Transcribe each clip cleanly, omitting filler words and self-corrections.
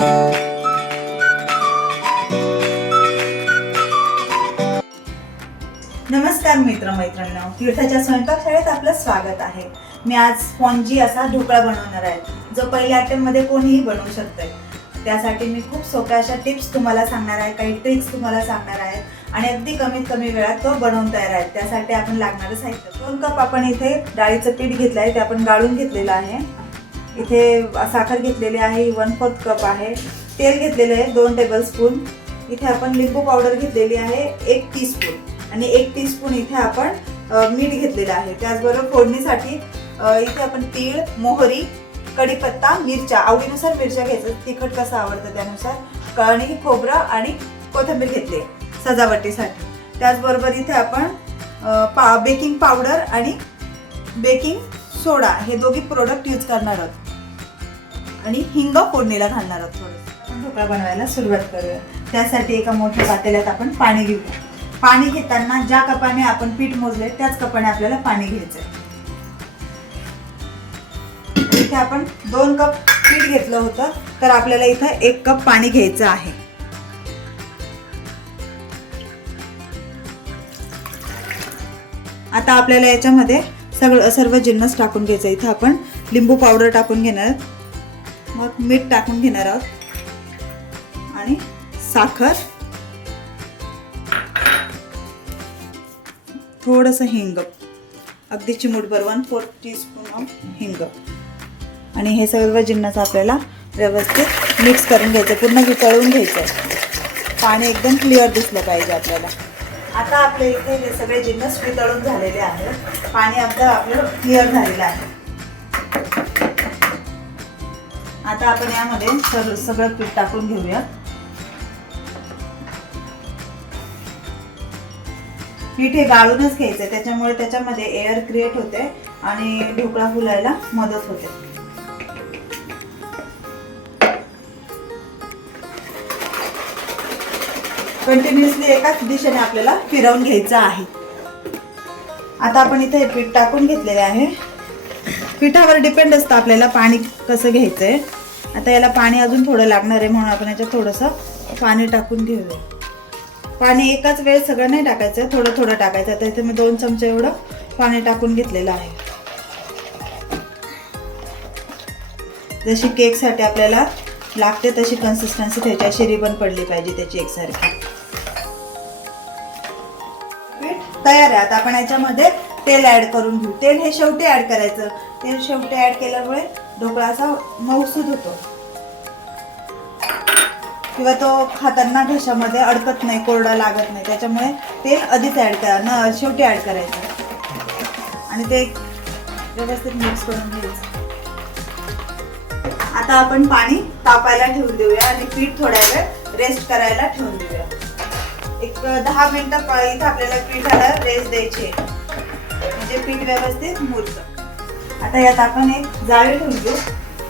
नमस्कार मित्रमैत्रिणींनो, तीर्थाच्या स्वयंपाकशाळेत आपलं स्वागत आहे। मी आज स्पॉन्जी असा ढोकळा बनवणार आहे, जो पहिल्या अटेम्प्टमध्ये कोणीही बनवू शकते। त्यासाठी मी खूप सोप्या अशा टिप्स तुम्हाला सांगणार आहे, काही ट्रिक्स तुम्हाला सांगणार आहे आणि अगदी कमीत कमी वेळात तो बनवून तयार आहे। त्यासाठी आपण लागणारे साहित्य 2 कप आपण इथे डाळीचं पीठ घेतलं आहे, ते आपण गाळून घेतलेलं आहे। इथे साखर घेतलेली आहे 1/4 कप आहे, तेल घेतलेले आहे 2 टेबलस्पून, इथे आपण लिंबू पावडर घेतलेली आहे 1 टीस्पून आणि 1 टीस्पून इथे आपण मीठ घेतलेलं आहे। त्याचबरोबर फोडणीसाठी इथे आपण तीळ, मोहरी, कढीपत्ता, मिरच्या, आवडीनुसार मिरच्या घ्यायचं, तिखट कसं आवडतं त्यानुसार, कणी, खोबरं आणि कोथिंबीर घेतली सजावटीसाठी। त्याचबरोबर इथे आपण बेकिंग पावडर आणि बेकिंग सोडा हे दोघी प्रोडक्ट यूज करणार आहोत आणि हिंग फोडणीला घालणार आहोत। थोडंसं ढोकळा बनवायला सुरुवात करूया। त्यासाठी एका मोठ्या पातेल्यात आपण पाणी घेऊया। पाणी घेताना ज्या कपाने आपण पीठ मोजले त्याच कपाने आपल्याला पाणी घ्यायचं आहे। इथे आपण 2 कप पीठ घेतलं होतं, तर आपल्याला इथे 1 कप पाणी घ्यायचं आहे। आता आपल्याला याच्यामध्ये सर्व जिन्नस टाकून घ्यायचं। इथे आपण लिंबू पावडर टाकून घेणार आहोत, मग मीठ टाकून घेणार आहोत आणि साखर, थोडंसं हिंग, अगदी चिमूटभर 1/4 टीस्पून हिंग आणि हे सर्व जिन्नस आपल्याला व्यवस्थित मिक्स करून घ्यायचं, पूर्ण वितळून घ्यायचं। पाणी एकदम क्लिअर दिसलं पाहिजे आपल्याला। आता आपल्या इथे हे सगळे जिन्नस वितळून झालेले आहेत, पाणी आपलं क्लिअर झालेलं आहे। आता आपण यामध्ये सगळं पीठ टाकून घेऊया। पीठ हे गाळूनच घ्यायचं, त्याच्यामुळे त्याच्यामध्ये एअर क्रिएट होते आणि ढोकळा फुलायला मदत होते। कंटिन्युअसली एकाच दिशेने आपल्याला फिरवून घ्यायचं आहे। आता आपण इथे पीठ टाकून घेतलेले आहे। पिठावर डिपेंड असतं आपल्याला पाणी कसं घ्यायचंय। आता याला पाणी अजून थोडं लागणार आहे, म्हणून आपण याच्यात थोडंसं पाणी टाकून घेऊया। पाणी एकाच वेळेस सगळं नाही टाकायचं, थोडं थोडं टाकायचं। आता इथे मी 2 चमचे एवढं पाणी टाकून घेतलेलं आहे। जशी केकसाठी आपल्याला लागते तशी कन्सिस्टन्सी त्याची अशी रिबन पडली पाहिजे त्याची एकसारखी। पीठ तयार आहे। आता आपण याच्यामध्ये तेल ऍड करून घेऊ। तेल हे शेवटी ऍड करायचं, तेल शेवटी ऍड केल्यामुळे ढोकळा असा मऊसूद होतो किंवा तो खाताना घशामध्ये अडकत नाही, कोरडा लागत नाही। त्याच्यामुळे तेल आधीच शेवटी ऍड करायचं आणि ते व्यवस्थित मिक्स करून घ्यायचं। आता आपण पाणी तापायला ठेवून देऊया आणि पीठ थोड्या वेळ रेस्ट करायला ठेवून देऊया। एक 10 मिनिटं इथं आपल्याला पीठाला रेस्ट द्यायची, म्हणजे पीठ व्यवस्थित मुरतं। आता यात आपण एक जाळी ठेवून देऊ।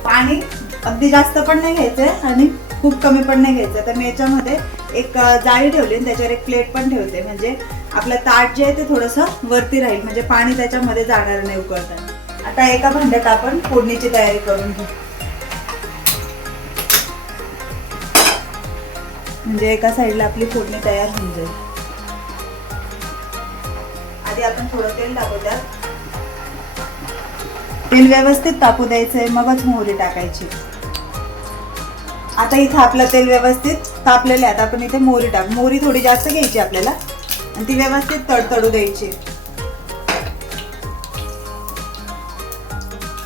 पाणी अगदी जास्त पण नाही घ्यायचं आणि खूप कमी पण नाही घ्यायचं। तर मी याच्यामध्ये एक जाळी ठेवली आणि त्याच्यावर एक प्लेट पण ठेवते, म्हणजे आपलं ताट जे आहे ते थोडंसं वरती राहील, म्हणजे पाणी त्याच्यामध्ये जाणार नाही उकळताना। आता एका भांड्यात आपण फोडणीची तयारी करून घेऊ, म्हणजे एका साईडला आपली फोडणी तयार होऊन जाईल। आधी आपण थोडं तेल टाकू द्या। तेल व्यवस्थित तापू द्यायचंय, मगच मोहरी टाकायची। आता इथे आपलं तेल व्यवस्थित तापलेलं आहे। आता आपण इथे मोहरी थोडी जास्त घ्यायची आपल्याला आणि ती व्यवस्थित तडतडू द्यायची।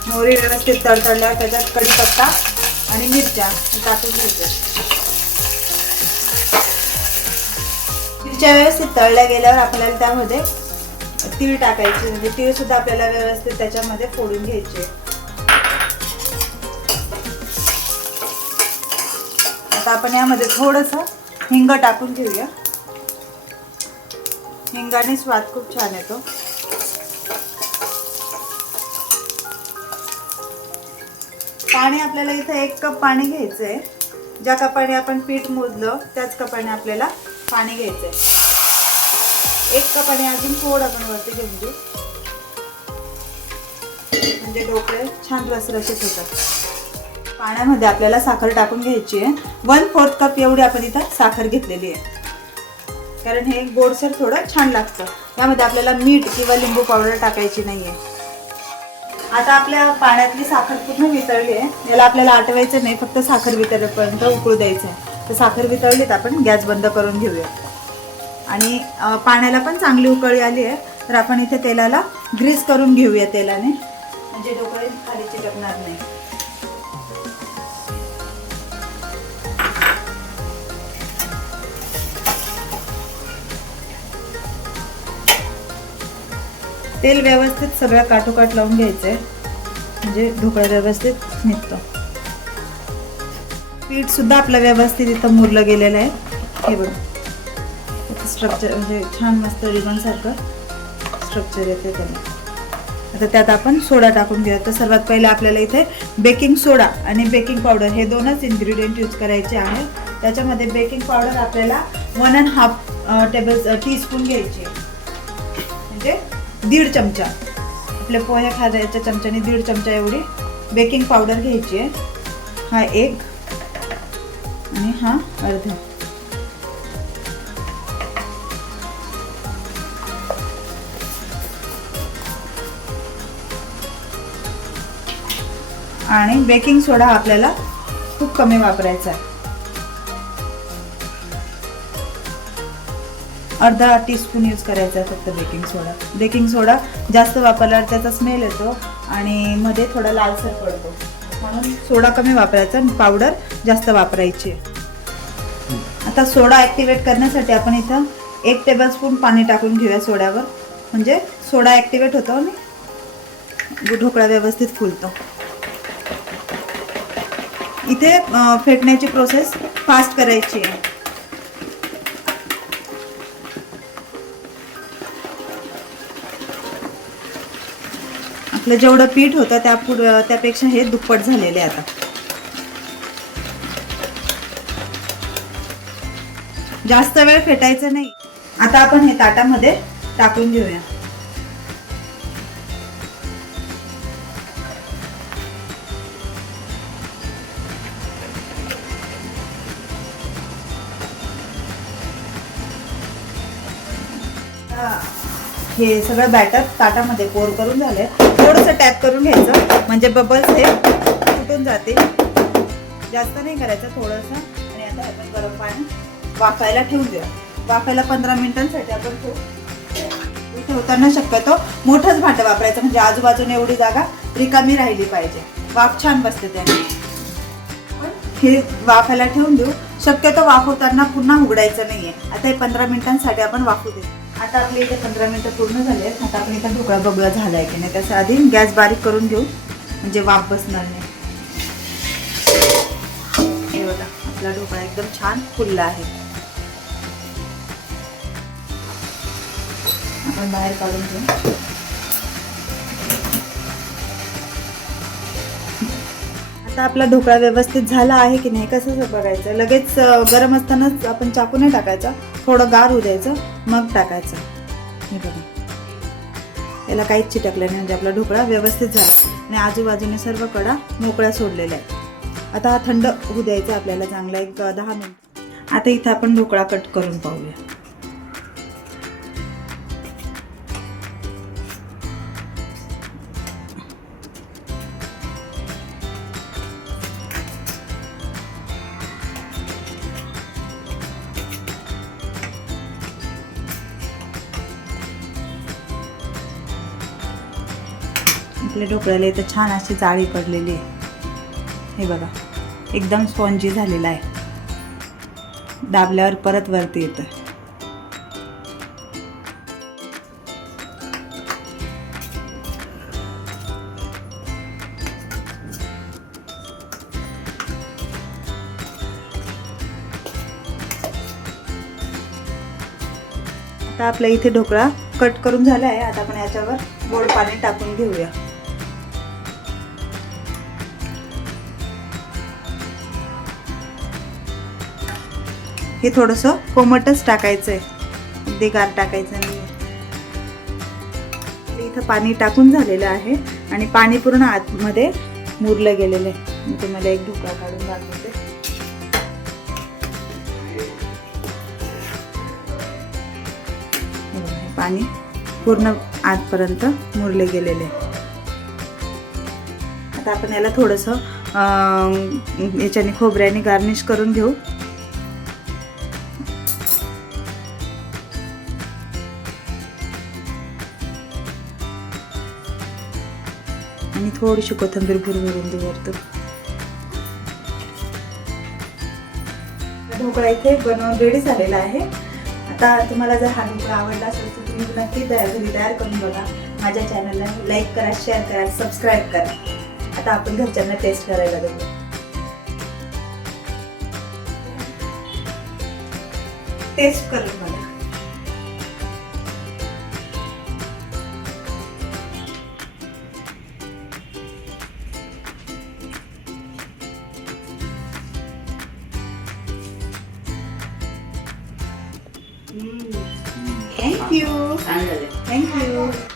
मोहरी व्यवस्थित तडतडल्यावर त्याच्यात कढीपत्ता आणि मिरच्या टाकून घ्यायचं। मिरच्या व्यवस्थित तळल्या गेल्यावर आपल्याला त्यामध्ये तीळ टाकायचे, म्हणजे तीळ सुद्धा आपल्याला व्यवस्थित त्याच्यामध्ये फोडून घ्यायचे। आता आपण यामध्ये थोडंसं हिंग टाकून घेऊया। हिंगाने स्वाद खूप छान येतो। पाणी आपल्याला इथे 1 कप पाणी घ्यायचंय। ज्या कपाने आपण पीठ मोजलं त्याच कपाने आपल्याला पाणी घ्यायचंय। 1 कपाने अजून थोडं आपण वरती घेऊन घेऊ, म्हणजे ढोकळे छान रसरशीत होतात। पाण्यामध्ये आपल्याला साखर टाकून घ्यायची आहे. 1/4 कप एवढी आपण इथं साखर घेतलेली आहे, कारण हे गोडसर थोडं छान लागतं. यामध्ये आपल्याला मीठ किंवा लिंबू पावडर टाकायची नाहीये. आता आपल्या पाण्यातली साखर पूर्ण वितळली आहे. याला आपल्याला आटवायचं नाही, फक्त साखर वितळेपर्यंत उकळू द्यायचं आहे. तर साखर वितळलीत आपण गॅस बंद करून घेऊया. आणि पाण्याला पण चांगली उकळी आली आहे, तर आपण इथे तेलाला ग्रीस करून घेऊया तेलाने, म्हणजे ढोकळे खाली चिटकणार नाही. तेल व्यवस्थित सगळ्या काठोकाठ लावून घ्यायचंय, म्हणजे ढोकळा व्यवस्थित निघतो. पीठ सुद्धा आपलं व्यवस्थित इथं मुरलं गेलेलं आहे. हे बघा स्ट्रक्चर म्हणजे छान मस्त रिबन सारखं स्ट्रक्चर येते त्याला. आता त्यात आपण सोडा टाकून घेऊया. तर सर्वात पहिले आपल्याला इथे बेकिंग सोडा आणि बेकिंग पावडर हे दोनच इन्ग्रेडियंट यूज करायचे आहे. त्याच्यामध्ये बेकिंग पावडर आपल्याला 1.5 टीस्पून घ्यायची, म्हणजे 1.5 चमचा. आपल्या पोह्या खायच्या चमच्याने 1.5 चमचा एवढी बेकिंग पावडर घ्यायची आहे. हा 1 आणि हा अर्धा. आणि बेकिंग सोडा आपल्याला खूप कमी वापरायचा आहे. अर्धा टीस्पून यूज करायचा आहे फक्त बेकिंग सोडा. बेकिंग सोडा जास्त वापरल्यावर त्याचा स्मेल येतो आणि मध्ये थोडा लालसर पडतो, म्हणून सोडा कमी वापरायचा आणि पावडर जास्त वापरायची. आता सोडा ॲक्टिवेट करण्यासाठी आपण इथं 1 टेबलस्पून पाणी टाकून घेऊया सोड्यावर, म्हणजे सोडा ॲक्टिवेट होतो आणि ढोकळा व्यवस्थित फुलतो. इथे फेटण्याची प्रोसेस फास्ट करायची आहे. आपलं जेवढं पीठ होतं त्यापेक्षा हे दुप्पट झालेले. आता जास्त वेळ फेटायचं नाही. आता आपण हे ताटामध्ये टाकून घेऊया. हे सगळं बॅटर ताटामध्ये पोर करून झालंय. थोडंसं टॅप करून घ्यायचं, म्हणजे बबल्स हे फुटून जाते. जास्त नाही करायचं, थोडंसं. आणि आता आपण गरम पाणी वाफायला ठेवून देऊया. वाफायला 15 मिनिटांसाठी आपण ठेवताना शक्यतो मोठंच भांडं वापरायचं, म्हणजे आजूबाजूने एवढी जागा रिकामी राहिली पाहिजे. वाफ छान बसते त्याने. हे वाफायला ठेवून देऊ. शक्यतो वाफवताना पुन्हा उघडायचं नाहीये. आता हे 15 मिनिटांसाठी आपण वाफू देऊ. आता आपले इथे 15 मिनिटं पूर्ण झाले आहेत. आता आपण इथं ढोकळा बघूया झाला आहे की नाही. त्याच्या आधी गॅस बारीक करून घेऊ, म्हणजे वाफ बसणार नाही. हे बघा आपला ढोकळा एकदम छान फुलला आहे. आपण बाहेर काढून घेऊ. आता आपला ढोकळा व्यवस्थित झाला आहे की नाही कसं बघायचं. लगेच गरम असतानाच आपण चाकू नाही टाकायचा, थोडं गार होऊ द्यायचं मग टाकायचं. हे बघा याला काहीच चिटकलं नाही, म्हणजे आपला ढोकळा व्यवस्थित झाला आणि आजूबाजूने सर्व कडा मोकळ्या सोडलेल्या आहेत. आता हा थंड होऊ द्यायचा आपल्याला चांगला 10 मिनिट. आता इथं आपण ढोकळा कट करून पाहूया. आपल्या ढोकळ्याला इथं छान अशी जाळी पडलेली आहे. हे बघा एकदम स्पॉन्जी झालेला आहे. दाबल्यावर परत वरती येतं. आता आपल्या इथे ढोकळा कट करून झाला आहे. आता आपण याच्यावर गोड पाणी टाकून घेऊया. हे थोडंसं कोमटच टाकायचं आहे, अगदी गार टाकायचं नाही. इथं पाणी टाकून झालेलं आहे आणि पाणी पूर्ण आतमध्ये मुरलं गेलेलं आहे. मी तुम्हाला एक ढोकळा काढून दाखवते. पाणी पूर्ण आतपर्यंत मुरले गेलेले. आता आपण याला थोडंसं याच्याने खोबऱ्याने गार्निश करून घेऊ. आणि थोडीशी कोथिंबीर भुरभुरून देऊ वरतून. ढोकळा इथे बनवून रेडी झालेला आहे. आता तुम्हाला जर हा ढोकळा आवडला असेल तर तुम्ही नक्की घरी तयार करून बघा. माझ्या चॅनलला लाईक करा, शेअर करा, सबस्क्राईब करा. आता आपण घरच्यांना टेस्ट करायला देऊ. टेस्ट करून बघा. Thank you.